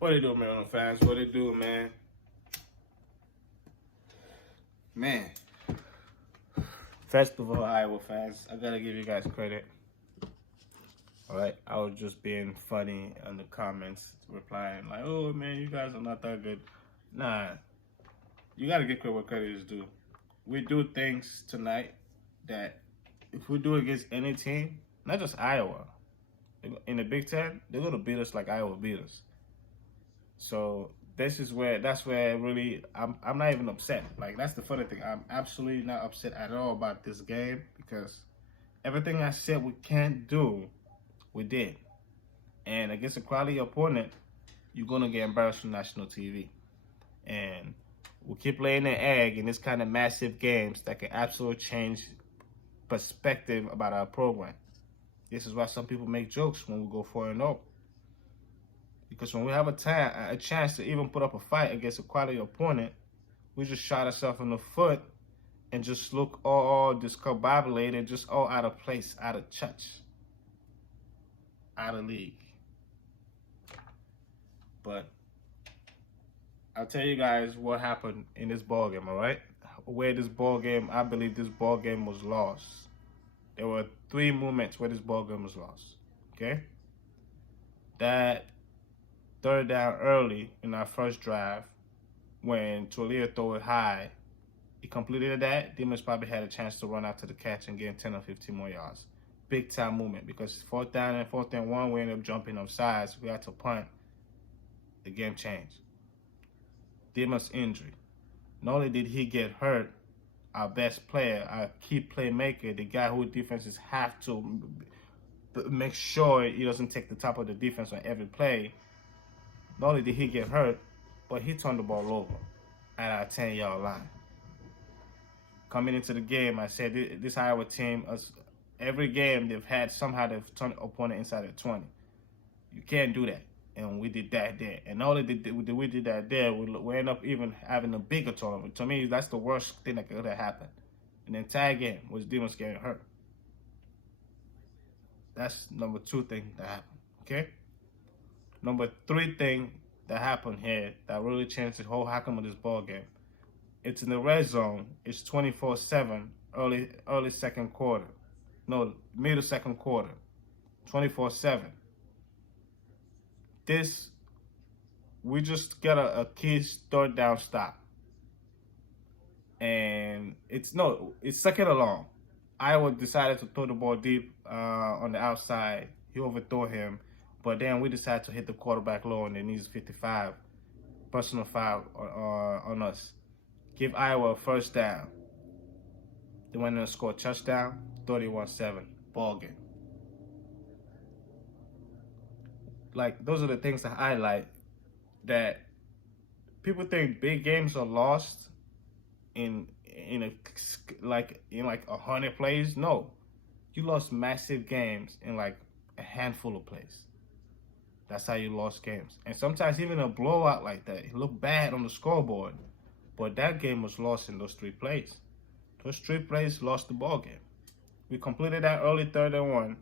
What they do, Maryland fans? What they do, man? Man. First of all, Iowa fans, I gotta give you guys credit. Alright, I was just being funny on the comments, replying like, "Oh man, you guys are not that good." Nah, you gotta give credit where credit is due. We do things tonight that if we do against any team, not just Iowa, in the Big Ten, they're gonna beat us like Iowa beat us. So that's where really I'm not even upset. Like that's the funny thing. I'm absolutely not upset at all about this game because everything I said we can't do, we did. And against a quality opponent, you're gonna get embarrassed on national TV. And we keep laying an egg in this kind of massive games that can absolutely change perspective about our program. This is why some people make jokes when we go 4-0. Because when we have a chance to even put up a fight against a quality opponent, we just shot ourselves in the foot and just look all discombobulated, just all out of place, out of touch, out of league. But I'll tell you guys what happened in this ball game, all right? Where this ball game, I believe this ball game was lost. There were 3 moments where this ball game was lost, okay? That third down early in our first drive, when Taulia threw it high, he completed that. Demons probably had a chance to run out to the catch and gain 10 or 15 more yards. Big time movement because 4th down and 4th and 1, we ended up jumping off sides. We had to punt. The game changed. Demons injury. Not only did he get hurt, our best player, our key playmaker, the guy who defenses have to make sure he doesn't take the top of the defense on every play. Not only did he get hurt, but he turned the ball over at our 10-yard line. Coming into the game, I said this Iowa team, every game they've had, somehow they've turned the opponent inside the 20. You can't do that. And we did that there. And not only did we did that there, we end up even having a bigger tournament. To me, that's the worst thing that could have happened. And the entire game was Demons getting hurt. That's number 2 thing that happened, okay? Number 3 thing that happened here that really changed the whole outcome of this ball game. It's in the red zone. It's 24-7 early second quarter. No, middle second quarter. 24-7. We just got a key 3rd down stop. And it's second along. Iowa decided to throw the ball deep on the outside. He overthrew him. But then we decided to hit the quarterback low on the knees 55. Personal foul on us. Give Iowa a 1st down. They went in and scored a touchdown, 31-7. Ball game. Like, those are the things that I highlight that people think big games are lost in 100 plays. No. You lost massive games in like a handful of plays. That's how you lost games. And sometimes even a blowout like that, it looked bad on the scoreboard. But that game was lost in those 3 plays. Those 3 plays lost the ball game. We completed that early 3rd and 1.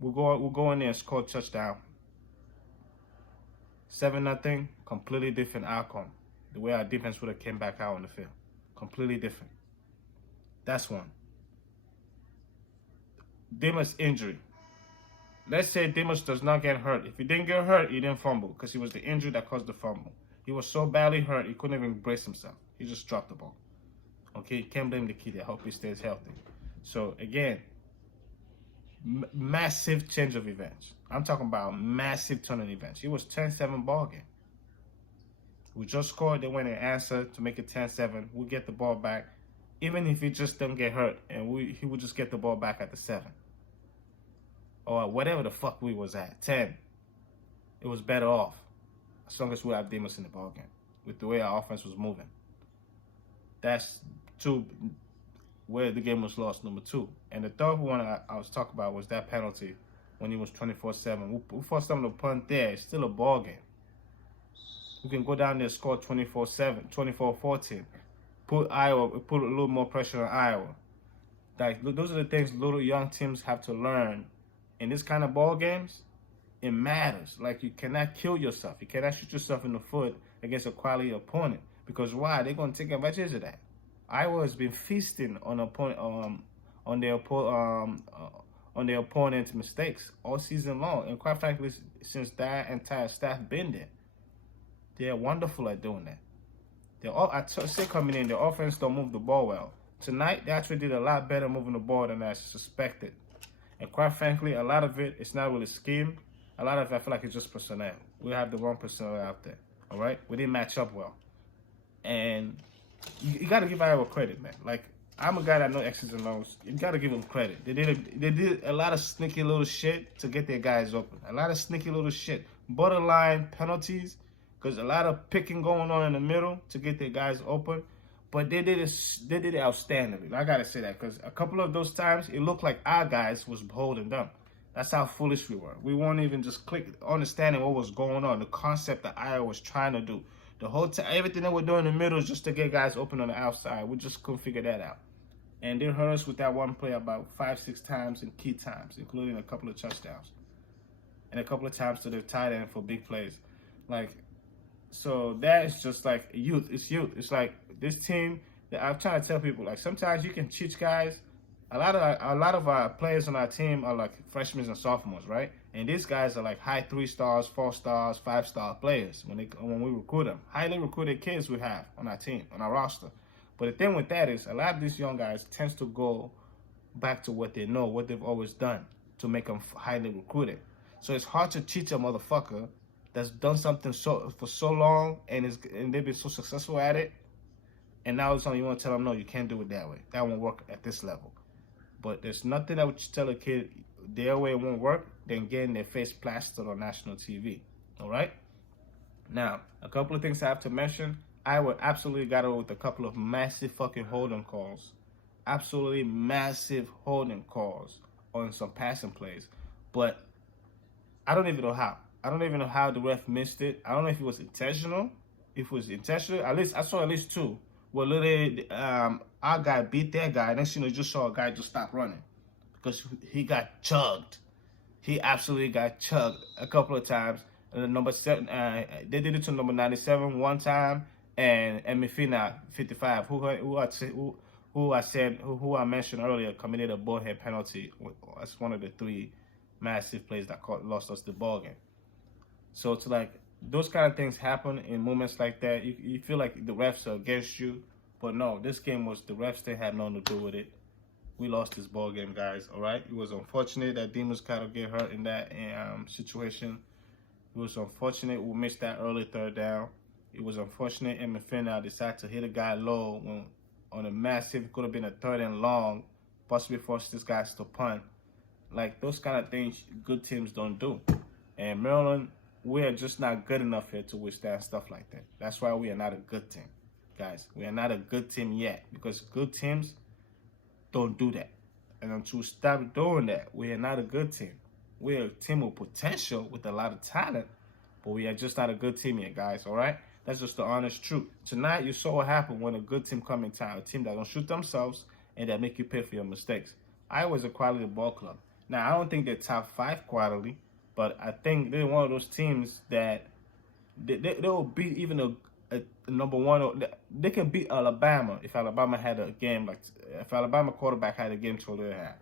We'll go in there and score a touchdown. 7-0, completely different outcome. The way our defense would have came back out on the field. Completely different. That's one. Dimas injury. Let's say Dimas does not get hurt. If he didn't get hurt, he didn't fumble because it was the injury that caused the fumble. He was so badly hurt, he couldn't even brace himself. He just dropped the ball. Okay, you can't blame the kid. I hope he stays healthy. So, again, massive change of events. I'm talking about massive turn of events. It was 10-7 ball game. We just scored. They went and answered to make it 10-7. We get the ball back. Even if he just doesn't get hurt, and he would just get the ball back at the 7. Or whatever the fuck we was at, 10. It was better off. As long as we have Demas in the ball game. With the way our offense was moving. That's 2 where the game was lost, number 2. And the 3rd one I was talking about was that penalty when he was 24-7. We forced them to punt there. It's still a ball game. We can go down there and score 24-7, 24-14. Put a little more pressure on Iowa. Like, those are the things little young teams have to learn. In this kind of ball games, it matters. Like, you cannot kill yourself. You cannot shoot yourself in the foot against a quality opponent. Because why? They're going to take advantage of that. Iowa has been feasting on their opponent's mistakes all season long. And quite frankly, since that entire staff been there, they're wonderful at doing that. I say coming in, their offense don't move the ball well. Tonight, they actually did a lot better moving the ball than I suspected. And quite frankly, a lot of it, it's not really scheme. A lot of it, I feel like it's just personnel. We have the wrong personnel out there, all right? We didn't match up well. And you got to give Iowa credit, man. Like, I'm a guy that knows X's and O's. You got to give them credit. They did a lot of sneaky little shit to get their guys open. A lot of sneaky little shit. Borderline penalties, because a lot of picking going on in the middle to get their guys open. But they did it outstandingly. I got to say that, because a couple of those times, it looked like our guys was holding them. That's how foolish we were. We weren't even just understanding what was going on, the concept that Iowa was trying to do. The whole time, everything that we're doing in the middle is just to get guys open on the outside. We just couldn't figure that out. And they hurt us with that one play about 5-6 times in key times, including a couple of touchdowns. And a couple of times to the tight end for big plays. Like, so that is just like youth. It's youth. It's like this team that I'm trying to tell people, like, sometimes you can teach guys. A lot of our players on our team are like freshmen and sophomores, right? And these guys are like high 3 stars, 4 stars, 5-star players when we recruit them. Highly recruited kids we have on our team, on our roster. But the thing with that is, a lot of these young guys tends to go back to what they know, what they've always done, to make them highly recruited. So it's hard to teach a motherfucker that's done something for so long and they've been so successful at it, and now it's something you want to tell them, no, you can't do it that way. That won't work at this level. But there's nothing that would tell a kid their way won't work than getting their face plastered on national TV. All right? Now, a couple of things I have to mention. Iowa absolutely got away with a couple of massive fucking holding calls. Absolutely massive holding calls on some passing plays. But I don't even know how. I don't even know how the ref missed it. I don't know if it was intentional. If it was intentional, at least I saw at least 2. Well, literally, our guy beat their guy. Next thing you know, just saw a guy just stop running because he got chugged. He absolutely got chugged a couple of times. And number 7, they did it to number 97 one time, and Mefina 55, who I mentioned earlier, committed a bullhead penalty. That's one of the 3 massive plays that lost us the ball game. So it's like, those kind of things happen in moments like that. You feel like the refs are against you, but no, this game was, the refs didn't have nothing to do with it. We lost this ball game, guys. All right, it was unfortunate that Demons kind of get hurt in that situation. It was unfortunate we missed that early 3rd down. It was unfortunate Emmett Finau decided to hit a guy low on a massive, could have been a 3rd and long, possibly forced this guy to punt. Like, those kind of things good teams don't do. And Maryland, we are just not good enough here to withstand stuff like that. That's why we are not a good team, guys. We are not a good team yet, because good teams don't do that. And until we stop doing that, we are not a good team. We are a team with potential, with a lot of talent, but we are just not a good team yet, guys, all right? That's just the honest truth. Tonight, you saw what happened when a good team come in town, a team that don't shoot themselves and that make you pay for your mistakes. Iowa's a quality ball club. Now, I don't think they're top 5 quality, but I think they're one of those teams that they will beat even a number 1. They can beat Alabama if Alabama had a game, like if Alabama quarterback had a game Taulia had.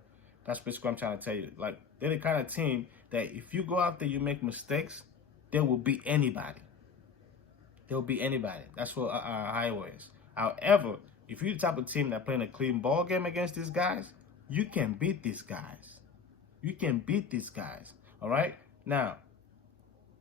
That's basically what I'm trying to tell you. Like, they're the kind of team that if you go out there, you make mistakes, they will beat anybody. They'll beat anybody. That's what Iowa is. However, if you're the type of team that playing a clean ball game against these guys, you can beat these guys. You can beat these guys. All right. Now,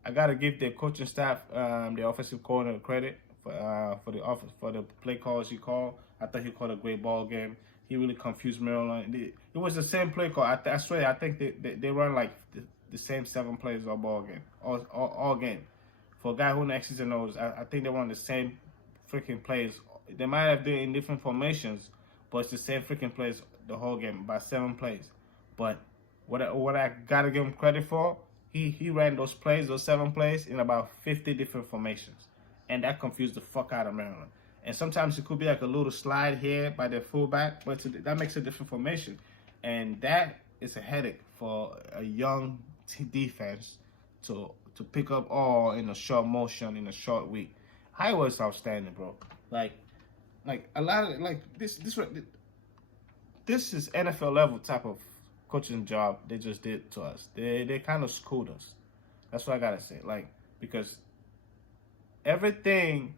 I gotta give the coaching staff, the offensive coordinator, credit for the play calls he called. I thought he called a great ball game. He really confused Maryland. It was the same play call. I swear. I think they run like the same 7 plays all ball game, all game. For a guy who X's and O's, I think they run the same freaking plays. They might have been in different formations, but it's the same freaking plays the whole game, about 7 plays. But what I gotta give him credit for, he ran those plays, those 7 plays, in about 50 different formations, and that confused the fuck out of Maryland. And sometimes it could be like a little slide here by their fullback, but that makes a different formation, and that is a headache for a young defense to pick up all in a short motion in a short week. Iowa is outstanding, bro. Like a lot of this is NFL level type of coaching job they just did to us. They kind of schooled us. That's what I gotta say. Like, because everything,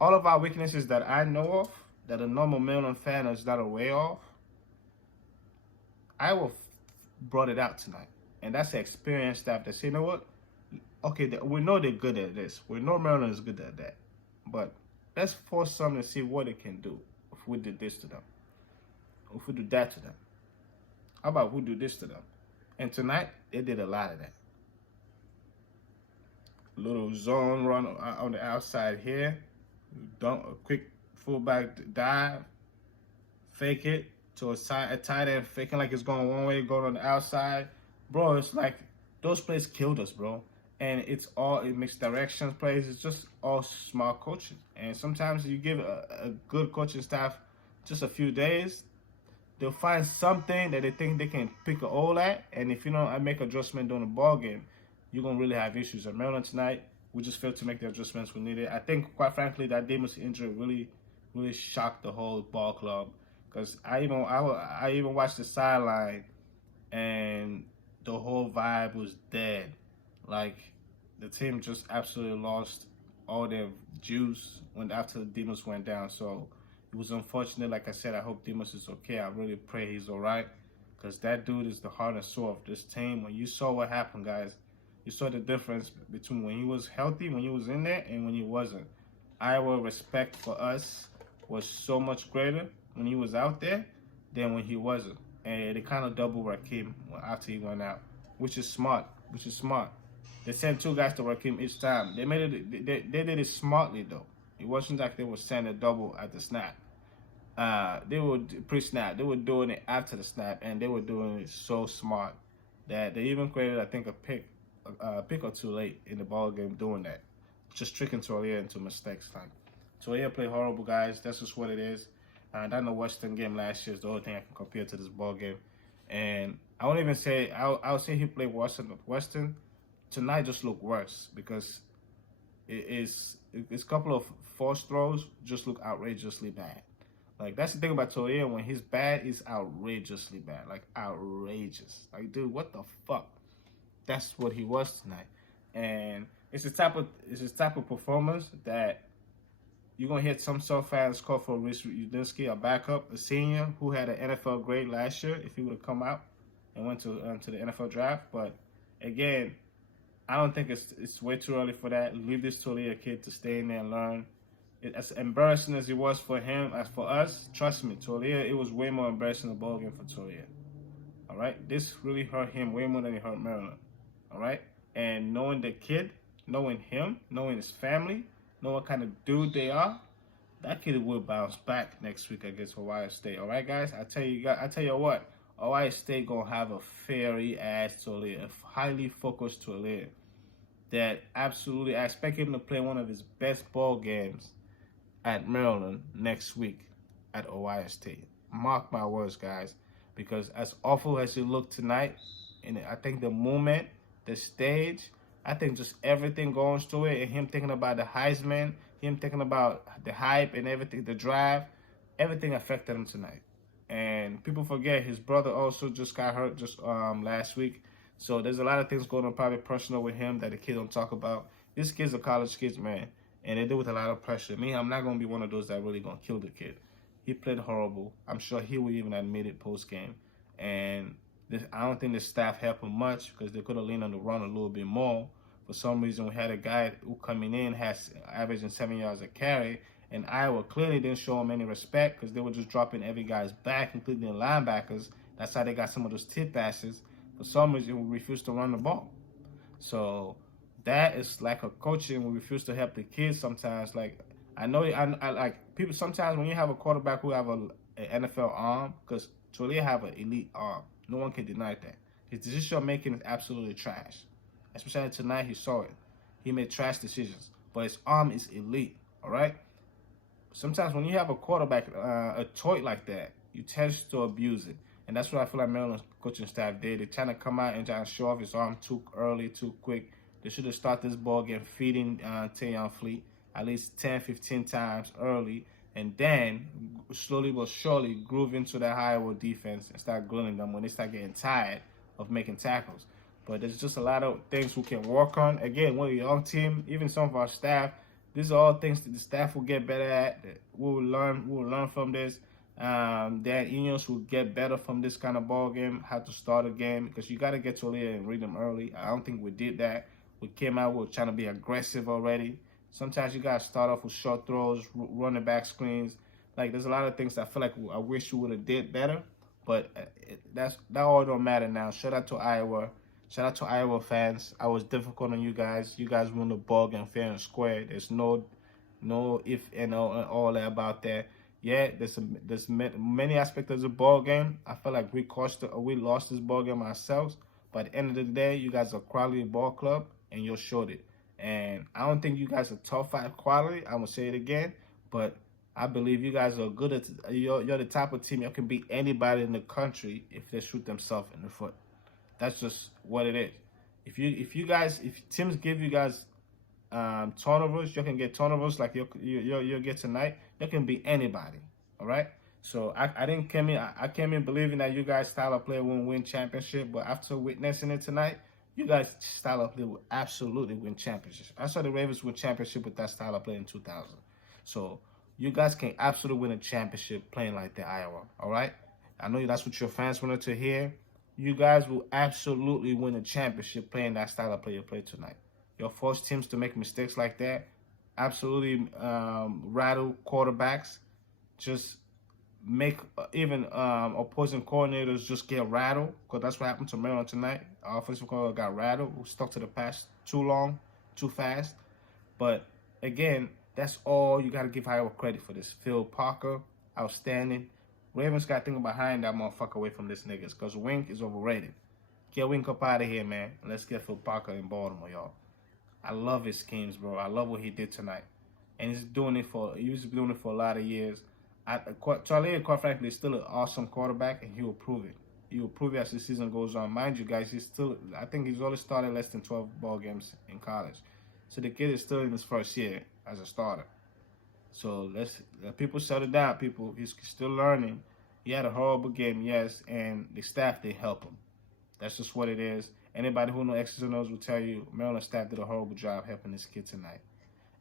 all of our weaknesses that I know of, that a normal Maryland fan is not aware of, Iowa brought it out tonight. And that's the experienced staff that say, you know what? Okay, we know they're good at this. We know Maryland is good at that. But let's force them to see what they can do if we did this to them. If we do that to them. How about we do this to them? And tonight, they did a lot of that. Little zone run on the outside here. A quick fullback dive. Fake it to a tight end, faking like it's going one way, going on the outside. Bro, it's like those plays killed us, bro. And it makes directions plays. It's just all smart coaching. And sometimes you give a good coaching staff just a few days, they'll find something that they think they can pick a hole at. And if you don't make adjustment during the ball game, you're going to really have issues. At Maryland tonight, we just failed to make the adjustments we needed. I think, quite frankly, that Demus injury really shocked the whole ball club. Because I even watched the sideline, and the whole vibe was dead. Like, the team just absolutely lost all their juice after Demus went down. So it was unfortunate. Like I said, I hope Demus is okay. I really pray he's all right, because that dude is the heart and soul of this team. When you saw what happened, guys, you saw the difference between when he was healthy, when he was in there, and when he wasn't. Iowa respect for us was so much greater when he was out there than when he wasn't. And they kind of double Rakim after he went out, which is smart. They sent two guys to Rakim each time. They did it smartly, though. It wasn't like they were sending a double at the snap. They were pre-snap. They were doing it after the snap, and they were doing it so smart that they even created, I think, a pick or two late in the ball game doing that. Just tricking Taulia into mistakes. Like, Taulia played horrible, guys. That's just what it is. That the Western game last year is the only thing I can compare to this ball game. And I won't even say, I'll say he played worse than Western. Tonight just looked worse, because it's a couple of forced throws just look outrageously bad. Like, that's the thing about Taulia. When he's bad, he's outrageously bad. Like, outrageous. Like, dude, what the fuck? That's what he was tonight. And it's the type of performance that you're going to hit some fans call for Rich Udinsky, a backup, a senior who had an NFL grade last year if he would have come out and went to the NFL draft. But again, I don't think it's way too early for that. Leave this Taulia kid to stay in there and learn. As embarrassing as it was for him, as for us, trust me, Taulia, it was way more embarrassing the ball game for Taulia. All right? This really hurt him way more than it hurt Maryland. All right? And knowing the kid, knowing him, knowing his family, know what kind of dude they are, that kid will bounce back next week against Ohio State. All right, guys? I tell you what, Ohio State gonna have a fairy ass Taulia, a highly focused Taulia that absolutely, I expect him to play one of his best ball games at Maryland next week at Ohio State. Mark my words, guys, because as awful as he looked tonight, and I think the moment, the stage, I think just everything going through it, and him thinking about the Heisman, him thinking about the hype and everything, the drive, everything affected him tonight. And people forget his brother also just got hurt just last week. So there's a lot of things going on, probably personal with him, that the kid don't talk about. These kids are college kids, man, and they do with a lot of pressure. Me, I'm not going to be one of those that really going to kill the kid. He played horrible. I'm sure he would even admit it post-game. And I don't think the staff helped him much, because they could have leaned on the run a little bit more. For some reason, we had a guy who coming in has averaging 7 yards a carry, and Iowa clearly didn't show him any respect, because they were just dropping every guy's back, including the linebackers. That's how they got some of those tip passes. For some reason, we refused to run the ball. So that is like a coaching. We refuse to help the kids sometimes. Like, I know, I like people sometimes when you have a quarterback who have an NFL arm, because Taulia have an elite arm. No one can deny that. His decision making is absolutely trash. Especially tonight, he saw it. He made trash decisions, but his arm is elite. All right. Sometimes when you have a quarterback, a toy like that, you tend to abuse it. And that's what I feel like Maryland's coaching staff did. They're trying to come out and try to show off his arm too early, too quick. They should have started this ball game feeding Tayon Fleet at least 10, 15 times early, and then slowly but surely groove into that Iowa defense and start grilling them when they start getting tired of making tackles. But there's just a lot of things we can work on. Again, we're a young team, even some of our staff. These are all things that the staff will get better at. We'll learn from this. Dan Enos will get better from this kind of ball game, how to start a game, because you got to get to Taulia and read them early. I don't think we did that. We came out, we were trying to be aggressive already. Sometimes you got to start off with short throws, running back screens. Like, there's a lot of things that I feel like I wish you would have did better, but that all don't matter now. Shout out to Iowa. Shout out to Iowa fans. I was difficult on you guys. You guys won the ball game fair and square. There's no if and all that about that. Yeah, there's many aspects of the ball game. I feel like we lost this ball game ourselves. But at the end of the day, you guys are a quality ball club, and you showed it. And I don't think you guys are top 5 quality. I'm gonna say it again, but I believe you guys are good at. You're the type of team that can beat anybody in the country if they shoot themselves in the foot. That's just what it is. If teams give you guys turnovers, you can get turnovers like you'll get tonight. You can beat anybody. All right. So I came in believing that you guys style of play will win championship, but after witnessing it tonight, you guys style of play will absolutely win championships. I saw the Ravens win championship with that style of play in 2000. So you guys can absolutely win a championship playing like the Iowa. All right. I know that's what your fans wanted to hear. You guys will absolutely win a championship playing that style of play you played tonight. You'll force teams to make mistakes like that. Absolutely rattle quarterbacks. Just make even opposing coordinators just get rattled, because that's what happened to Maryland tonight. Our offensive coordinator got rattled. We stuck to the pass too long, too fast. But again, that's all you got to give Iowa credit for this. Phil Parker, outstanding. Ravens got to think behind that motherfucker away from this niggas, because Wink is overrated. Get Wink up out of here, man. Let's get Phil Parker in Baltimore, y'all. I love his schemes, bro. I love what he did tonight. And he was doing it for a lot of years. Taulia, quite frankly, is still an awesome quarterback, and he will prove it. He will prove it as the season goes on. Mind you, guys, I think he's only started less than 12 ball games in college. So the kid is still in his first year as a starter. So let people shut it down, people. He's still learning. He had a horrible game, yes, and the staff didn't help him. That's just what it is. Anybody who knows X's and O's will tell you Maryland staff did a horrible job helping this kid tonight.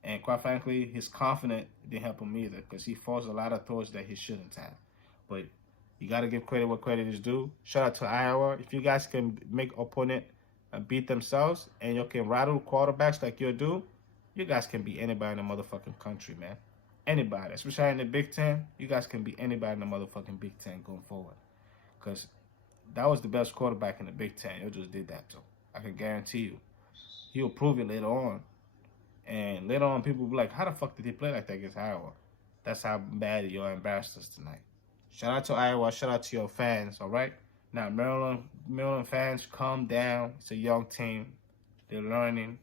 And quite frankly, his confidence didn't help him either, because he forced a lot of throws that he shouldn't have. But you got to give credit where credit is due. Shout out to Iowa. If you guys can make opponent beat themselves, and you can rattle quarterbacks like you do, you guys can beat anybody in the motherfucking country, man. Anybody, especially in the Big Ten, you guys can beat anybody in the motherfucking Big Ten going forward. Because that was the best quarterback in the Big Ten. You just did that, too. I can guarantee you. He'll prove it later on. And later on, people will be like, how the fuck did he play like that against Iowa? That's how bad you embarrassed us tonight. Shout out to Iowa. Shout out to your fans, all right? Now, Maryland fans, calm down. It's a young team. They're learning.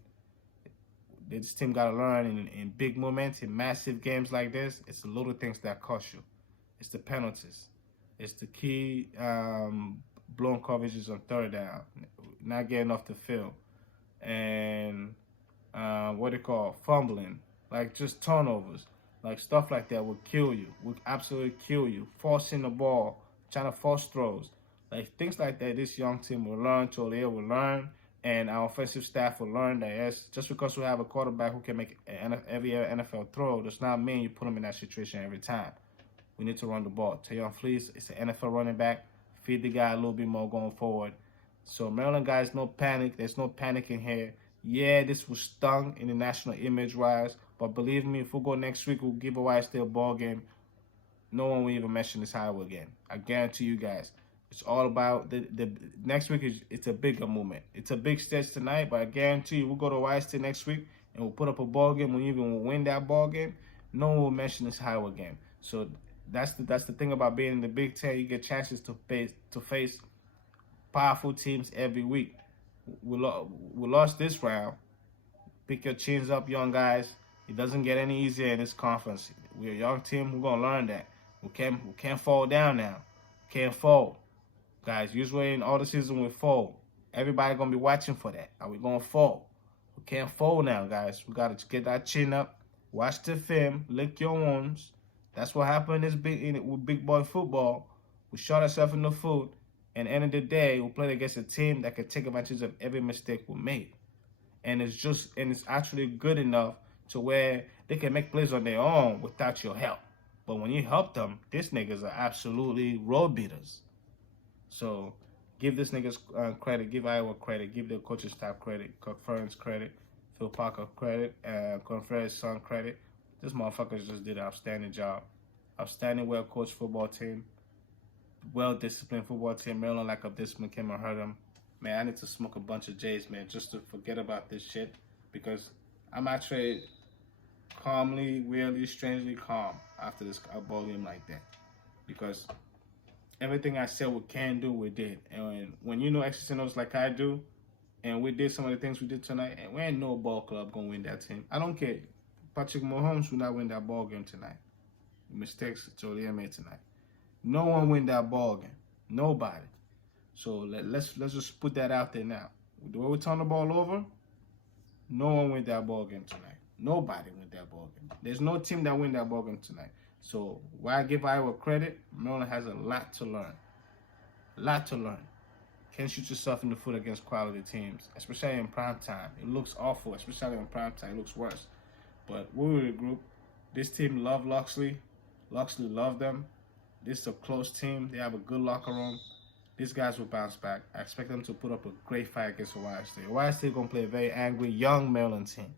This team got to learn in big moments, in massive games like this. It's the little things that cost you. It's the penalties. It's the key blown coverages on third down, not getting off the field, and fumbling, like just turnovers, like stuff like that will kill you. Will absolutely kill you. Forcing the ball, trying to force throws, like things like that. This young team will learn. Taulia will learn. And our offensive staff will learn that, yes, just because we have a quarterback who can make every NFL throw does not mean you put him in that situation every time. We need to run the ball. Tayon Fleet is an NFL running back. Feed the guy a little bit more going forward. So, Maryland guys, no panic. There's no panic in here. Yeah, this was stung in the national image-wise, but believe me, if we go next week, we'll give a White State ball game. No one will even mention this Iowa again. I guarantee you guys. It's all about the next week. It's a bigger movement. It's a big stage tonight, but I guarantee you we'll go to White State next week and we'll put up a ball game. We even will win that ball game. No one will mention this Iowa game. So that's the thing about being in the Big Ten. You get chances to face powerful teams every week. We lost this round. Pick your chins up, young guys. It doesn't get any easier in this conference. We're a young team. We're gonna learn that. We can't fall down now. Can't fall. Guys, usually in all the season we fall. Everybody gonna be watching for that. Are we gonna fall? We can't fall now, guys. We gotta get that chin up, watch the film, lick your wounds. That's what happened with big boy football. We shot ourselves in the foot, and at the end of the day, we played against a team that can take advantage of every mistake we made. And it's actually good enough to where they can make plays on their own without your help. But when you help them, these niggas are absolutely road beaters. So give this niggas credit, give Iowa credit, give the coaching staff credit, Conference credit, Phil Parker credit, Conference son credit. This motherfuckers just did an outstanding job. Outstanding, well-coached football team. Well-disciplined football team. Maryland lack of discipline came and hurt them. Man, I need to smoke a bunch of J's, man, just to forget about this shit. Because I'm actually calmly, weirdly, strangely calm after this ball game like that. Because everything I said we can do, we did. And when you know X's and O's like I do, and we did some of the things we did tonight, and we ain't no ball club gonna win that team. I don't care. Patrick Mahomes will not win that ball game tonight. Mistakes Taulia made tonight. No one win that ball game. Nobody. So let's just put that out there now. The way we turn the ball over, no one win that ball game tonight. Nobody win that ball game. There's no team that win that ball game tonight. So while I give Iowa credit, Maryland has a lot to learn. A lot to learn. Can't shoot yourself in the foot against quality teams, especially in prime time. It looks awful, especially in prime time. It looks worse. But we were a group. This team loved Loxley. Loxley loved them. This is a close team. They have a good locker room. These guys will bounce back. I expect them to put up a great fight against Ohio State. Ohio State going to play a very angry, young Maryland team.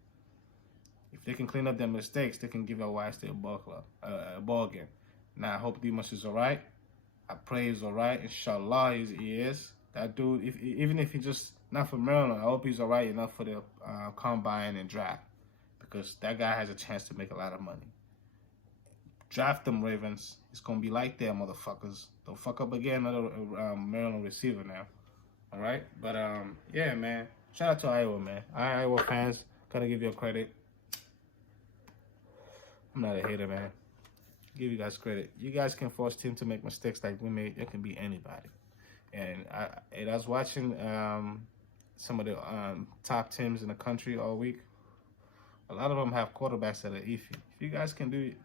If they can clean up their mistakes, they can give Ohio State a ball game. Now, I hope Demas is all right. I pray he's all right. Inshallah, he is. That dude, even if he's just not for Maryland, I hope he's all right enough for the combine and draft. Because that guy has a chance to make a lot of money. Draft them, Ravens. It's going to be like that, motherfuckers. Don't fuck up again, another Maryland receiver now. All right? But, yeah, man. Shout out to Iowa, man. Iowa fans, got to give you credit. I'm not a hater, man. Give you guys credit. You guys can force teams to make mistakes like we made. It can be anybody. And I was watching some of the top teams in the country all week. A lot of them have quarterbacks that are iffy. If you guys can do it,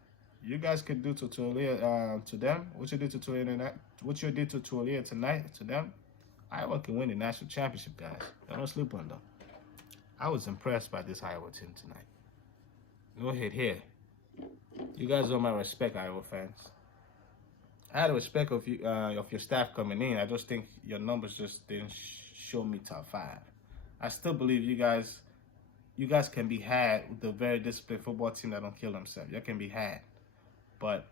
you guys can do to Taulia, to them what you did to Taulia tonight to them. Iowa can win the national championship, guys. Don't sleep on them. I was impressed by this Iowa team tonight. Go ahead here. You guys owe my respect, Iowa fans. I had respect of you, of your staff coming in. I just think your numbers just didn't show me top 5. I still believe you guys can be had with a very disciplined football team that don't kill themselves. You can be had. But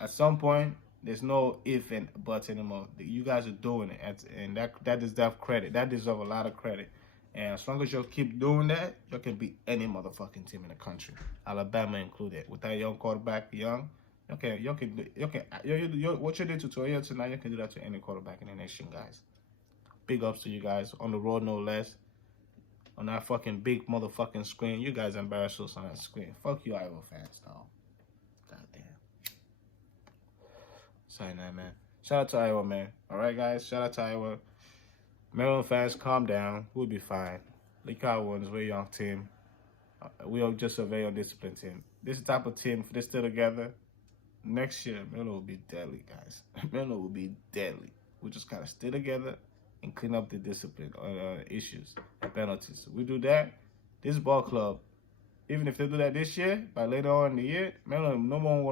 at some point, there's no if and buts anymore. You guys are doing it, and that deserves credit. That deserves a lot of credit. And as long as you keep doing that, you can beat any motherfucking team in the country, Alabama included. With that young quarterback, what you did to Taulia tonight, you can do that to any quarterback in the nation, guys. Big ups to you guys on the road, no less. On that fucking big motherfucking screen, you guys embarrass us on that screen. Fuck you, Iowa fans, dog. Goddamn. Sorry, man. Shout out to Iowa, man. All right, guys. Shout out to Iowa. Maryland fans, calm down. We'll be fine. Lee Cowboys, we're a young team. We are just a very undisciplined team. This type of team, if they still together, next year, Maryland will be deadly, guys. Maryland will be deadly. We just gotta stay together and clean up the discipline issues and penalties. We do that, this ball club, even if they do that this year, by later on in the year, Maryland, no one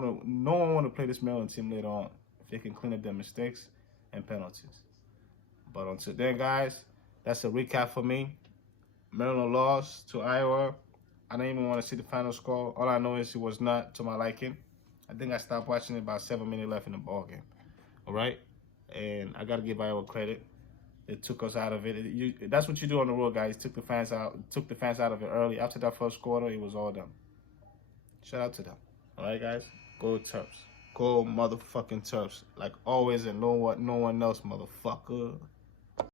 want to play this Maryland team later on if they can clean up their mistakes and penalties. But until then, guys, that's a recap for me. Maryland lost to Iowa. I don't even want to see the final score. All I know is it was not to my liking. I think I stopped watching it about 7 minutes left in the ball game. All right? And I got to give Iowa credit. It took us out of it. That's what you do on the road, guys. Took the fans out of it early. After that first quarter, it was all done. Shout out to them. All right, guys? Go Terps. Go motherfucking Terps. Like always and no one else, motherfucker.